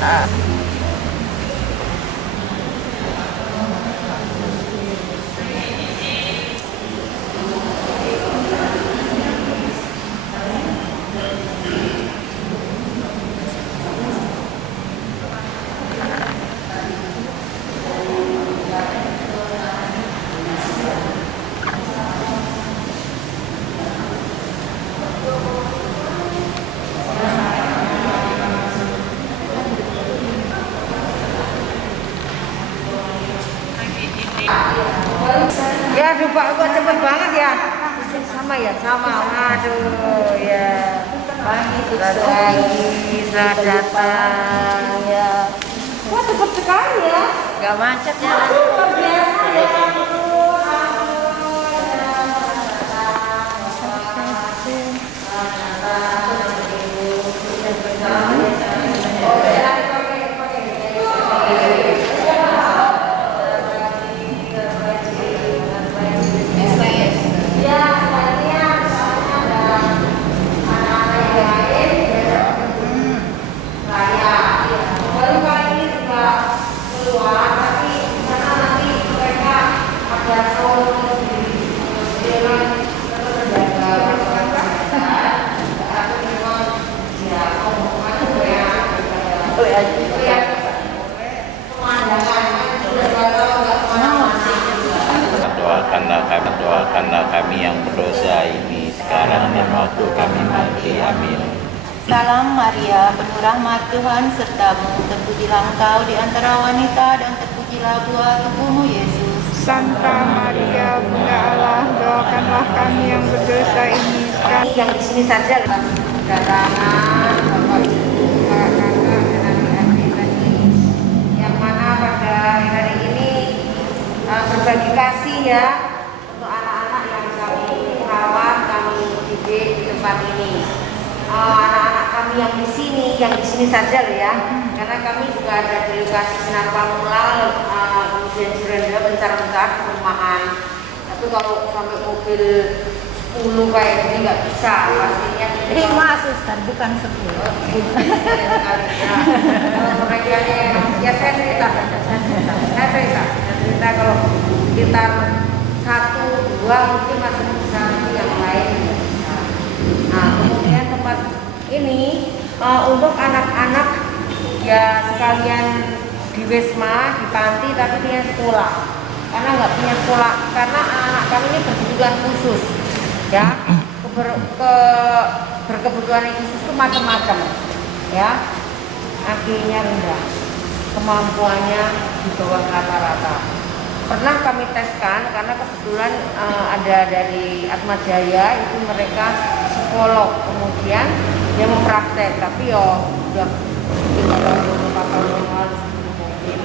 Ya, aduh Pak, kok cepet banget ya? Sama ya, sama. Aduh, ya. Selamat pagi, selamat datang ya. Wah, cepet sekali ya. Gak macet ya. Luar biasa ya. Doakanlah kami yang berdosa ini sekarang dan waktu kami mati. Amin. Salam Maria, penuh rahmat Tuhan sertamu, terpujilah engkau di antara wanita dan terpujilah buah tubuhmu Yesus. Santa Maria, Bunda Allah, doakanlah kami yang berdosa ini sekarang. Yang di sini saja kedatangan Bapak Ibu, kakak dan adik-adik tadi, yang mana pada hari ini berbagi kasih ya untuk anak-anak yang kami rawat, kami didik di tempat ini. Anak-anak kami yang di sini saja loh ya, karena kami juga ada di lokasi Sinar Pamulang, kemudian Cirende, bentar-bentar perumahan. Tapi kalau sampai mobil 10 kayak gini nggak bisa, pastinya 5 suster, bukan 10. Kalau mereka ya saya cerita kalau sekitar 1, 2 mungkin masih bisa, nanti yang lain bisa. Nah, kemudian tempat ini untuk anak-anak ya sekalian di Wisma, di panti, tapi punya sekolah. Karena nggak punya sekolah, karena anak-anak kami ini berkebutuhan khusus, ya. Berkebutuhan khusus itu macam-macam, ya. IQ-nya rendah, kemampuannya di bawah rata-rata. Pernah kami teskan karena kebetulan ada dari Atma Jaya, itu mereka psikolog, kemudian dia mempraktek, tapi yo udah 3 tahun lalu mungkin.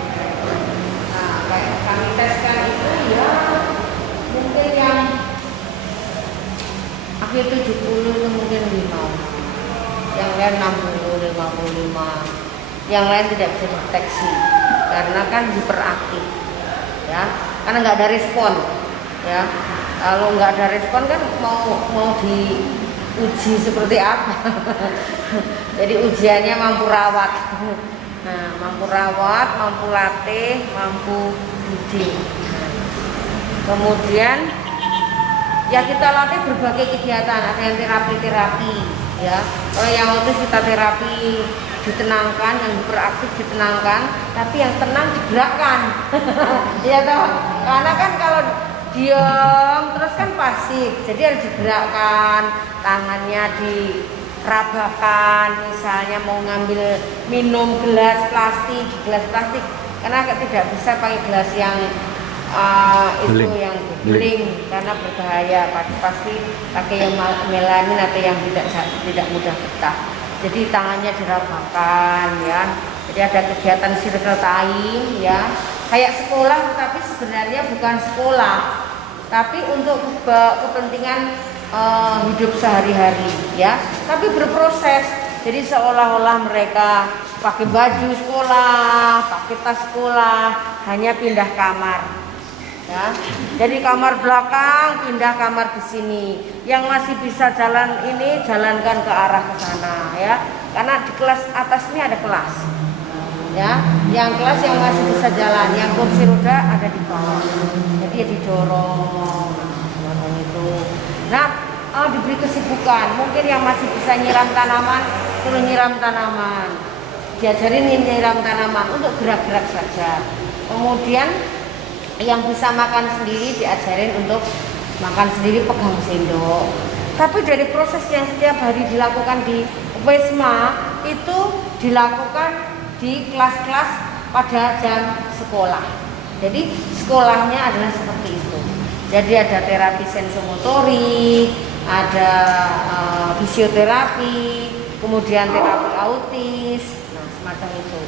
Nah, kayak kami teskan itu ya mungkin yang akhir 70 itu mungkin 5, yang lain 60, 55, yang lain tidak bisa dideteksi karena kan hiperaktif, ya, karena nggak ada respon, ya. Kalau nggak ada respon kan mau diuji seperti apa? Jadi ujiannya mampu rawat. Nah, mampu rawat, mampu latih, mampu didik. Kemudian ya kita latih berbagai kegiatan, ada yang terapi, ya. Kalau yang autis kita terapi ditenangkan, yang beraktif ditenangkan, tapi yang tenang digerakkan. Ya toh, karena kan kalau diam terus kan pasif, jadi harus digerakkan, tangannya dirabakan, misalnya mau ngambil minum gelas plastik, karena tidak bisa pakai gelas yang itu yang beling karena berbahaya, pasti pakai yang melamin atau yang tidak mudah betah. Jadi tangannya dirabakan, ya. Jadi ada kegiatan circle time, ya, kayak sekolah, tapi sebenarnya bukan sekolah, tapi untuk kepentingan hidup sehari-hari, ya. Tapi berproses. Jadi seolah-olah mereka pakai baju sekolah, pakai tas sekolah, hanya pindah kamar. Ya, jadi kamar belakang pindah kamar di sini. Yang masih bisa jalan ini jalankan ke arah ke sana, ya. Karena di kelas atas ini ada kelas. ya. Yang kelas yang masih bisa jalan, yang kursi roda ada di bawah. Jadi ya didorong semacam itu. Nah, diberi kesibukan. Mungkin yang masih bisa nyiram tanaman, suruh nyiram tanaman. Diajarin nyiram tanaman untuk gerak-gerak saja. Kemudian yang bisa makan sendiri diajarin untuk makan sendiri, pegang sendok. Tapi dari proses yang setiap hari dilakukan di Wisma itu dilakukan di kelas-kelas pada jam sekolah. Jadi sekolahnya adalah seperti itu. Jadi ada terapi sensomotorik, ada fisioterapi, kemudian terapi autis, nah semacam itu.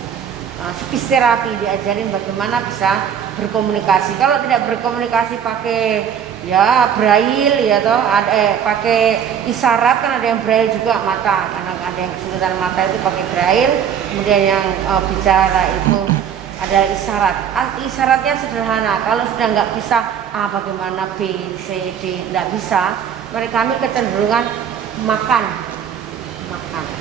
Speech terapi diajarin bagaimana bisa berkomunikasi. Kalau tidak berkomunikasi pakai ya braille ya toh, pakai isyarat, kan ada yang braille juga mata, karena ada yang kesulitan mata itu pakai braille. Kemudian yang bicara itu ada isyarat. Isyaratnya sederhana. Kalau sudah nggak bisa bagaimana B, C, D, nggak bisa. Kami kecenderungan makan.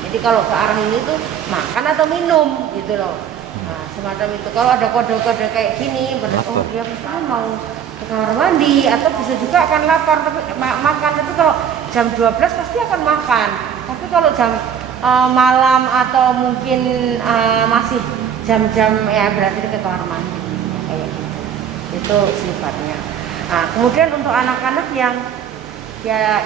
Jadi kalau ke arah ini tuh makan atau minum gitu loh. Nah, semacam itu. Kalau ada kode-kode kayak gini, berarti dia misalnya mau ke kamar mandi atau bisa juga akan lapar tapi makan. Tapi kalau jam 12 pasti akan makan. Tapi kalau jam malam atau mungkin masih jam-jam ya berarti ke kamar mandi kayak gitu. Itu sifatnya. Nah, kemudian untuk anak-anak yang ya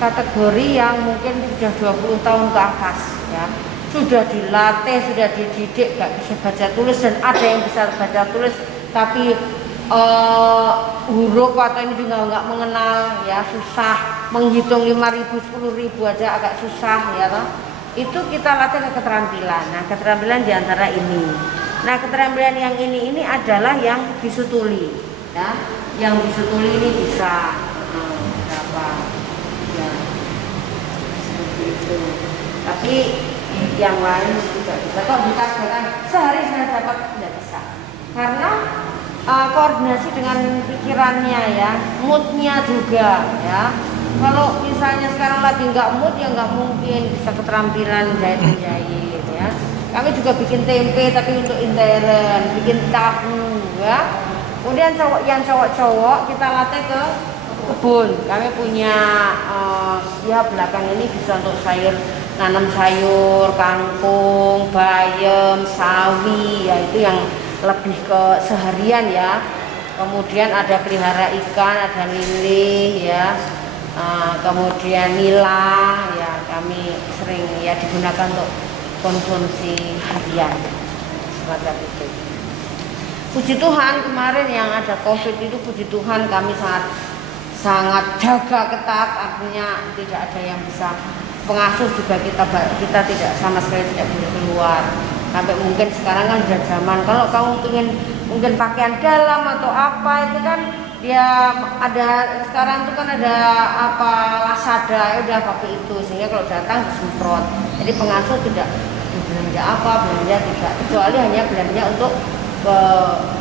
kategori yang mungkin sudah 20 tahun ke atas ya, sudah dilatih, sudah dididik, gak bisa baca tulis, dan ada yang bisa baca tulis tapi huruf atau ini juga nggak mengenal ya, susah menghitung 5.000 10.000 aja agak susah ya toh. Itu kita latih ke keterampilan. Nah, keterampilan diantara ini. Nah, keterampilan yang ini adalah yang disutuli ya. Yang disutuli ini bisa berapa ya, seperti itu. Tapi yang lain tidak bisa. Kok dikatakan sehari sudah dapat, tidak bisa. Karena koordinasi dengan pikirannya ya, moodnya juga ya. Kalau misalnya sekarang lagi nggak mood ya nggak mungkin bisa keterampilan jahit ya. Kami juga bikin tempe tapi untuk intern, bikin tahu ya. Kemudian yang cowok-cowok kita latih ke kebun. Kami punya ya belakang ini bisa untuk sayur, nanam sayur, kangkung, bayam, sawi ya, itu yang lebih ke seharian ya. Kemudian ada pelihara ikan, ada lele ya. Kemudian nila ya, kami sering ya digunakan untuk konsumsi harian semacam itu. Puji Tuhan kemarin yang ada COVID itu, puji Tuhan kami sangat jaga ketat, artinya tidak ada yang bisa, pengasuh juga kita tidak sama sekali tidak boleh keluar. Sampai mungkin sekarang kan sudah zaman kalau kamu ingin mungkin pakaian dalam atau apa itu kan ya ada, sekarang itu kan ada apa Lazada ya udah pakai itu, sehingga kalau datang disemprot. Jadi pengasuh tidak belanja apa, belanja tidak, kecuali hanya belanja untuk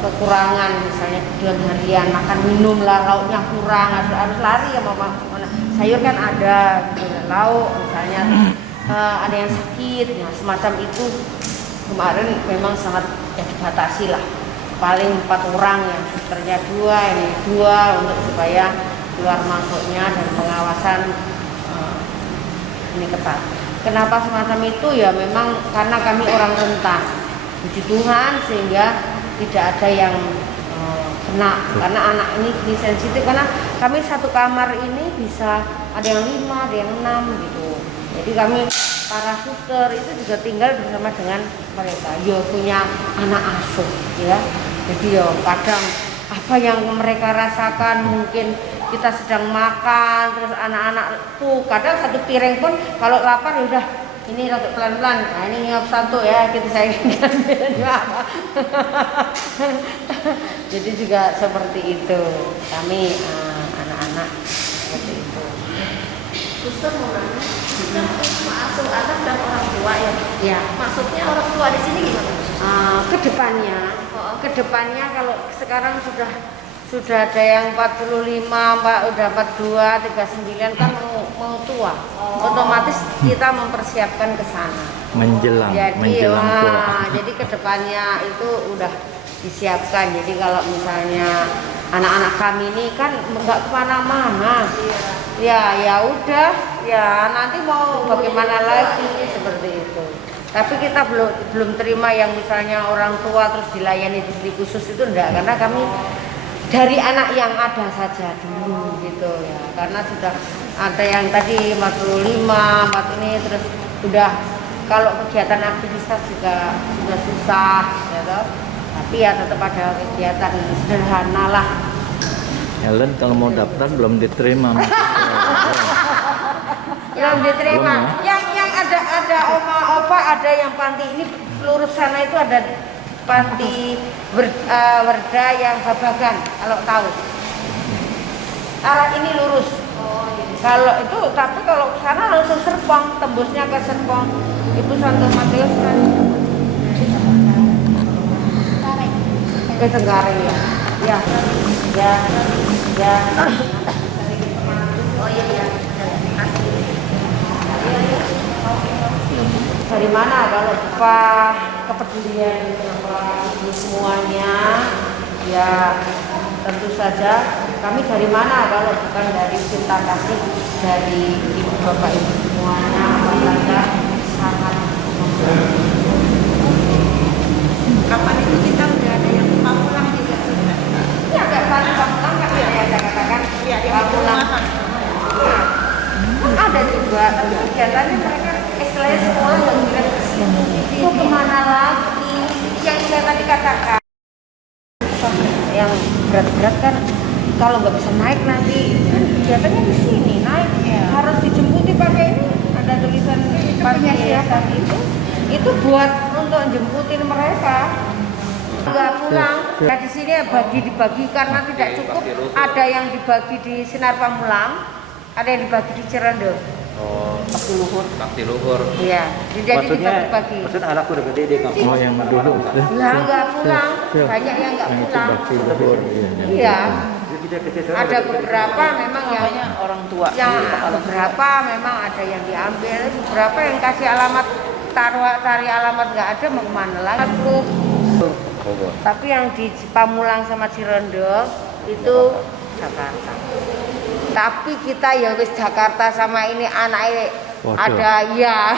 kekurangan, misalnya kebutuhan harian, makan minum lah, lauknya kurang, harus lari ya mama. Sayur kan ada gitu, lauk misalnya ada yang sakit, ya semacam itu. Kemarin memang sangat ya dibatasi lah, paling 4 orang, yang susternya 2, ini 2 untuk supaya keluar masuknya dan pengawasan ini ketat. Kenapa semacam itu ya, memang karena kami orang rentan, puji Tuhan, sehingga tidak ada yang kena, karena anak ini sensitif, karena kami satu kamar ini bisa ada yang 5, ada yang 6 gitu. Jadi kami para suster itu juga tinggal bersama dengan mereka, ya punya anak asuh ya. Jadi ya kadang apa yang mereka rasakan, mungkin kita sedang makan terus anak-anak tuh kadang satu piring pun kalau lapar ya udah ini rada pelan-pelan, nah ini nyop satu ya kita sayangkan. Jadi juga seperti itu kami anak-anak seperti itu. Suster mau nanya, kan asuh anak dan orang tua ya. Ya. Maksudnya orang tua di sini gimana? Kedepannya kalau sekarang sudah ada yang 45, udah 42, 39 kan mau tua. Otomatis kita mempersiapkan ke sana. menjelang tua. jadi kedepannya itu udah disiapkan. Jadi kalau misalnya anak-anak kami ini kan nggak kemana-mana, ya udah, ya nanti mau bagaimana lagi seperti itu. Tapi kita belum terima yang misalnya orang tua terus dilayani di sini khusus itu enggak, karena kami dari anak yang ada saja dulu gitu ya. Karena sudah ada yang tadi 45, 4 ini terus udah kalau kegiatan aktivitas juga sudah susah gitu. Tapi ya tetap ada kegiatan sederhana lah. Helen kalau mau daftar belum diterima. Belum diterima. Belum, Yang ada oma opa, ada yang panti ini lurus sana itu ada panti Werda yang Babagan, kalau tahu. Arah ini lurus. Kalau itu, tapi kalau ke sana langsung Serpong, tembusnya ke Serpong. Ibu Santo Matius kan ke Tenggareng ya. Ya. Oh iya. Dari mana kalau Bapak kepedulian Bapak semuanya, ya tentu saja kami dari mana kalau bukan dari cinta kasih dari ibu bapak ibu semuanya. Saja sangat kapan itu kita udah ada yang Pamulang juga sudah ya kayak Pamulang kan ya saya katakan ya Pamulang ada juga, tapi kegiatannya mereka istilahnya sekolah yang bilang itu kemana lagi yang saya tadi katakan yang berat-berat kan kalau nggak bisa naik nanti kan kegiatannya di sini naik harus dijemputi pakai ini ada tulisan pakai yayasan itu buat untuk jemputin mereka nggak pulang. Nah di sini dibagi karena tidak cukup, ada yang dibagi di Sinar Pamulang, ada yang dibagi di Cirende. Oh, bakti luhur. Iya, jadi dibagi-bagi. Maksudnya anak udah gede deh nggak Oh yang dulu. Ya nggak pulang, banyak yang nggak pulang. Iya. Ada beberapa memang yang orang tua. Yang beberapa memang ada yang diambil, beberapa yang kasih alamat cari alamat nggak ada mau kemana lagi. Tapi yang di Pamulang sama Cirende itu Jakarta. Tapi kita ya wis Jakarta sama ini anaknya ada ya.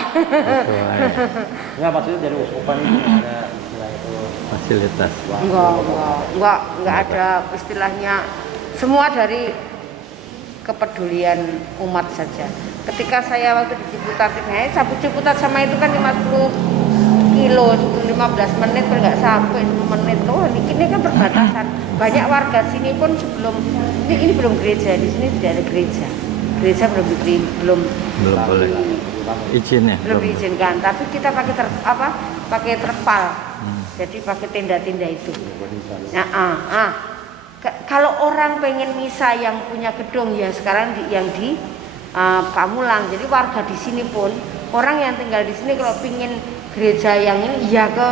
Enggak maksudnya dari uskupan itu ada istilah itu Fasilitas. Enggak ada istilahnya. Semua dari kepedulian umat saja. Ketika saya waktu di Ciputat ini, Ciputat sama itu kan 50 kilo, 15 menit pun nggak sampai 10 menit loh. Ini kan perbatasan. Banyak warga sini pun sebelum ini belum gereja, di sini tidak ada gereja. Gereja belum boleh izinnya. Belum diizinkan. Tapi kita pakai terpal. Jadi pakai tenda-tenda itu. Kalau orang pengen misa yang punya gedung ya sekarang yang di Pamulang. Jadi warga di sini pun orang yang tinggal di sini kalau pingin gereja yang ini ya ke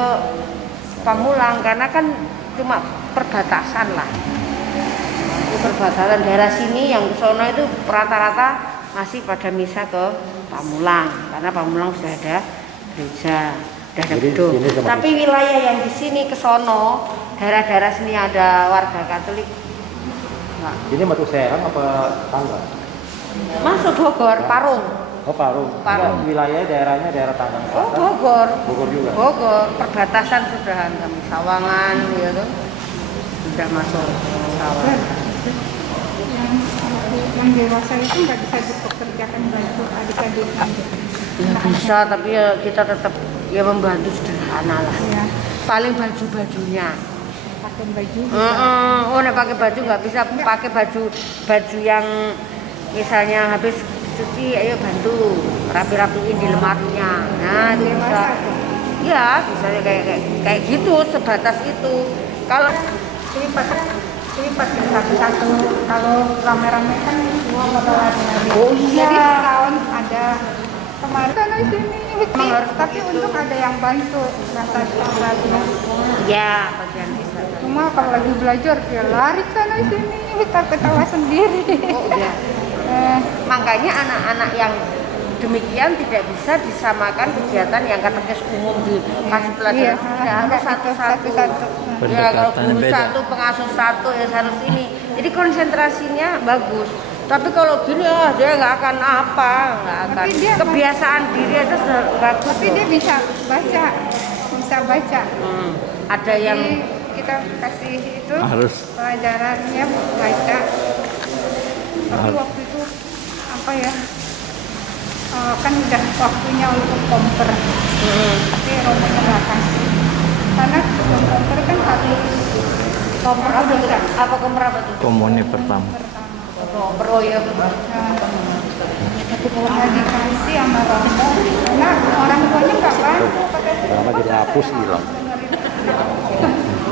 Pamulang karena kan cuma perbatasan lah. Itu perbatasan daerah sini yang ke sono itu rata-rata masih pada misa ke Pamulang karena Pamulang sudah ada gereja, sudah ada gedung. Tapi wilayah yang di sini ke sono, daerah-daerah sini ada warga Katolik. Nah. Ini Batu Serang apa Tangga? Masuk Bogor, Parung. Oh Parung. Wilayah daerahnya daerah Tangerang Oh Selatan. Bogor. Bogor juga. Bogor, perbatasan sudah kami Sawangan gitu. Sudah masuk Sawangan. Yang dewasa itu nggak bisa dipekerjakan bantu adik-adik. Ya bisa, tapi ya kita tetap ya membantu sederhana lah. Ya, Paling baju-bajunya. pakai baju. Nek pakai baju nggak bisa, pakai baju yang misalnya habis cuci, ayo bantu rapi-rapiin di lemarinya. Nah itu bisa. Ya bisa kayak gitu, sebatas itu. Kalau Ini pakai satu-satu. Kalau rame-rame kan semua modal lari-lari. Oh iya. Jadi setahun ada kemarin sana sini. Tapi untung ada yang bantu rasa lagi. ya bagian bisa. Cuma kalau lagi belajar dia lari sana sini, kita ketawa sendiri. Oh iya. Makanya anak-anak yang demikian tidak bisa disamakan kegiatan yang katekes umum di kasih pelajaran. Tidak harus satu-satu. Ya kalau Pendekatannya guru beda. satu, pengasuh satu ya harus ini. Jadi konsentrasinya bagus. Tapi kalau gini dia nggak akan apa, nggak akan. Tapi dia Kebiasaan diri aja sudah bagus. Tapi loh. dia bisa baca. Ada yang Jadi kita kasih itu Harus pelajarannya baca. Tapi waktu itu apa ya? Kan udah waktunya untuk komper. Tapi romonya nggak kasih. Karena sebelum komper kan harus kompor apa tuh? Apa kompor apa tuh? komuni pertama. Kompor oh ya. tapi kalau nggak dikasih sama romo, karena orang tuanya nggak bantu pakai Lama jadi hapus hilang.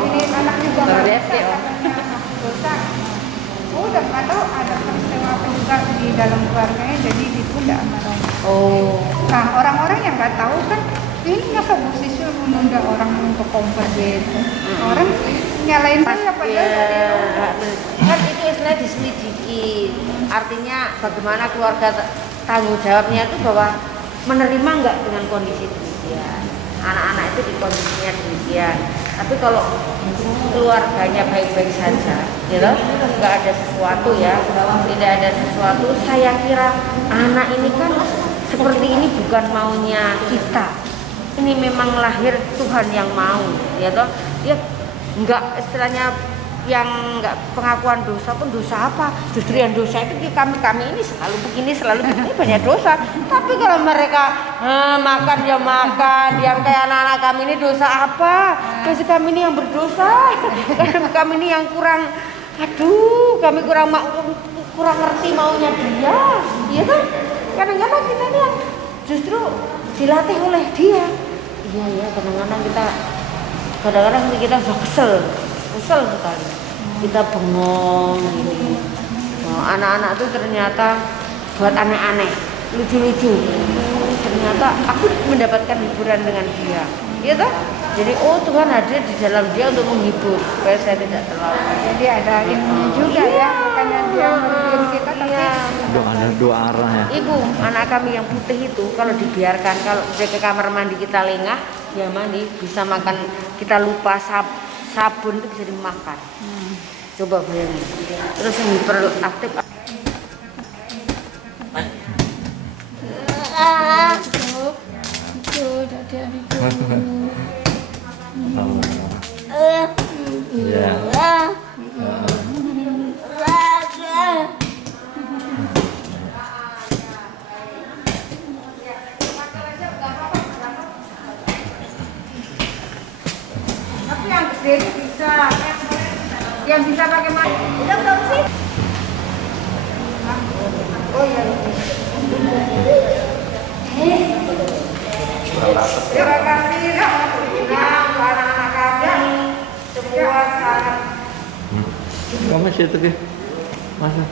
ini anak juga nggak Berdep, bisa ya. katanya dosa. Udah nggak tahu ada peristiwa apa juga di dalam keluarganya, jadi ditunda sama romo. Oh. Nah orang-orang yang nggak tahu kan ini masa Bu Sisil menunda orang untuk komper gitu. Orang nyalain saya padahal Kan itu istilahnya diselidiki. Artinya bagaimana keluarga tanggung jawabnya itu bahwa menerima nggak dengan kondisi demikian. Anak-anak itu di kondisinya demikian. Tapi kalau keluarganya baik-baik saja, gitu, nggak ada sesuatu ya, tidak ada sesuatu. Saya kira anak ini kan seperti ini bukan maunya kita. Ini memang lahir Tuhan yang mau, ya toh. Dia nggak istilahnya yang nggak pengakuan dosa pun dosa apa? Justru yang dosa itu kami ini selalu begini banyak dosa. Tapi kalau mereka makan ya makan, yang kayak anak-anak kami ini dosa apa? Dosa kami ini yang berdosa. Kami ini yang kurang, kami kurang ngerti maunya dia, iya kan? Kadang-kadang kita ini yang justru dilatih oleh dia. Iya kadang-kadang kita sudah kesel sekali. Kita bengong gini. Anak-anak itu ternyata buat aneh-aneh, lucu-lucu. Ternyata aku mendapatkan hiburan dengan dia. Iya toh? Jadi Tuhan hadir di dalam dia untuk menghibur supaya saya tidak terlalu. jadi ada ilmunya juga ya, bukannya dia merugikan kita tapi Ada dua arah ya. Ibu, anak kami yang putih itu kalau dibiarkan, kalau dia ke kamar mandi kita lengah, dia mandi bisa makan, kita lupa sabun itu bisa dimakan. Coba bayangin. Terus yang hiperaktif. Ya. Tapi yang gede itu bisa, yang bisa pakai mana? Udah belum sih? Oh iya. Terima kasih sama Bunda, anak-anak kami semua sangat. Kamu situ ke? Masa?